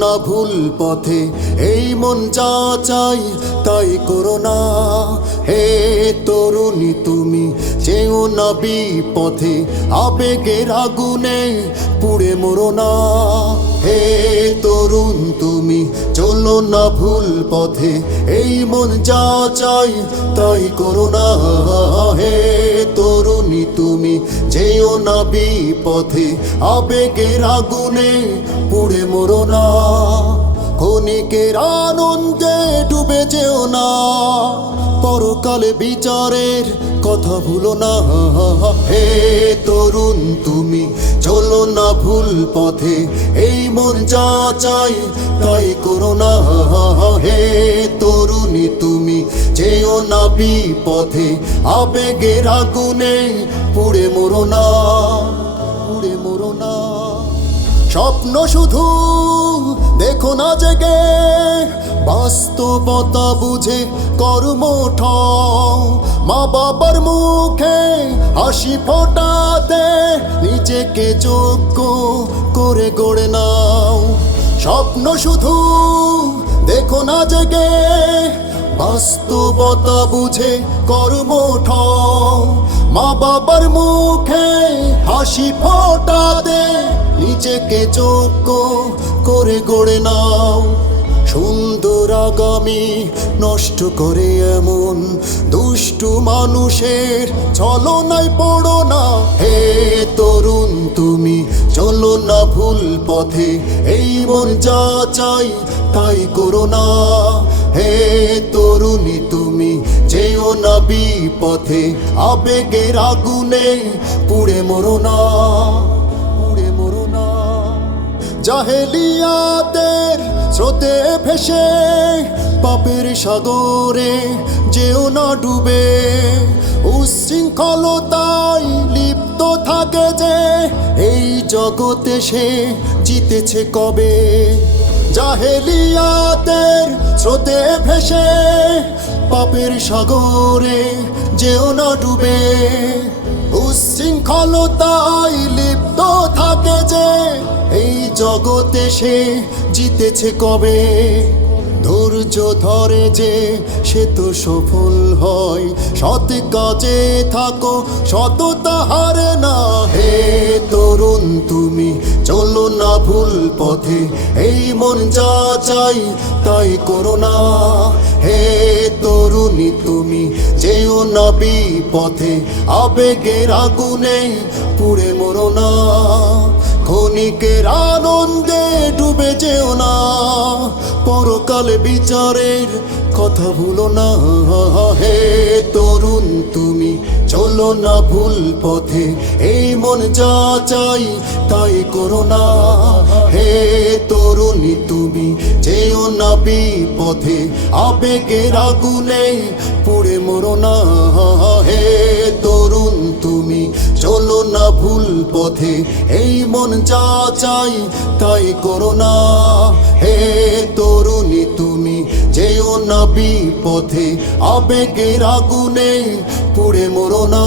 না ভুল পথে, এই মন যা চাই তাই করো না। হে তরুণী তুমি যেও না বিপথে, আবেগের আগুনে পুড়ে মরো না। হে তরুণ তুমি চলো না ভুল পথে, এই মন যা চাই তাই করো না। হে তরুণী তুমি যেও না বিপথে, আবেগের আগুনে পুড়ে মরো না। ক্ষণিকের আনন্দে ডুবে যেও না, পরকালে বিচারের কথা ভুলো না। হে তরুণ তুমি চলো না ভুল পথে, এই মন যা চাই তাই করো না। হে তরুণী তুমি যেও না বিপথে, আবেগের আগুনে পুড়ে মরো না, পুড়ে মরো না। স্বপ্ন শুধু দেখো না জেগে, বাস্তবতা বুঝে কর্মঠ। মা বাবার মুখে হাসি ফোটাতে নিজেকে যোগ্য করে গড়ে নাও। স্বপ্ন শুধু দেখো না জেগে, বাস্তবতা বুঝে কর্মঠ। মা বাবার মুখে হাসি ফোটাতে নিজেকে যোগ্য করে গড়ে নাও। সুন্দর আগামী নষ্ট করে এমন দুষ্টু মানুষের ছলনায় পড়ো না। হে তরুণ তুমি চলো না ভুল পথে, এই মন যা চাই তাই করো না। হে তরুণী তুমি যেও না বিপথে, আবেগের আগুনে পুড়ে মরো না, পুড়ে মরো না। জাহেলিয়াতের স্রোতে ভেসে পাপের সাগরে যেও না ডুবে, উচ্ছৃঙ্খলতায় লিপ্ত থাকে যে এই জগতে সে জিতেছে কবে। জাহেলিয়াতের স্রোতে ভেসে পাপের সাগরে যেও না ডুবে, উচ্ছৃঙ্খলতায় লিপ্ত থাকে যে এই জগতে সে জিতেছে কবে। ধৈর্য ধরে যে সে তো সফল হয়, সৎ কাজে থাকো সততা হারে না। হে তরুণ তুমি চলো না ভুল পথে, এই মন যা চাই তাই করো না। হে তরুণী তুমি যেও না বিপথে, আবেগের আগুনে পুড়ে মরো না। ক্ষণিকের আনন্দে ডুবে যেও না, পরকালে বিচারের কথা ভুলো না। হে তরুণ তুমি চলো না ভুল পথে, এই মন যা চাই তাই করো না। হে তরুণী তুমি যেও না বিপথে, আবেগের আগুনে পুড়ে মরো না। হে তরুণ তুমি চলো না ভুল পথে, এই মন যা চাই তাই করো না। হে তরুণী তুমি যেও না বিপথে, আবেগের আগুনে পুড়ে মরো না।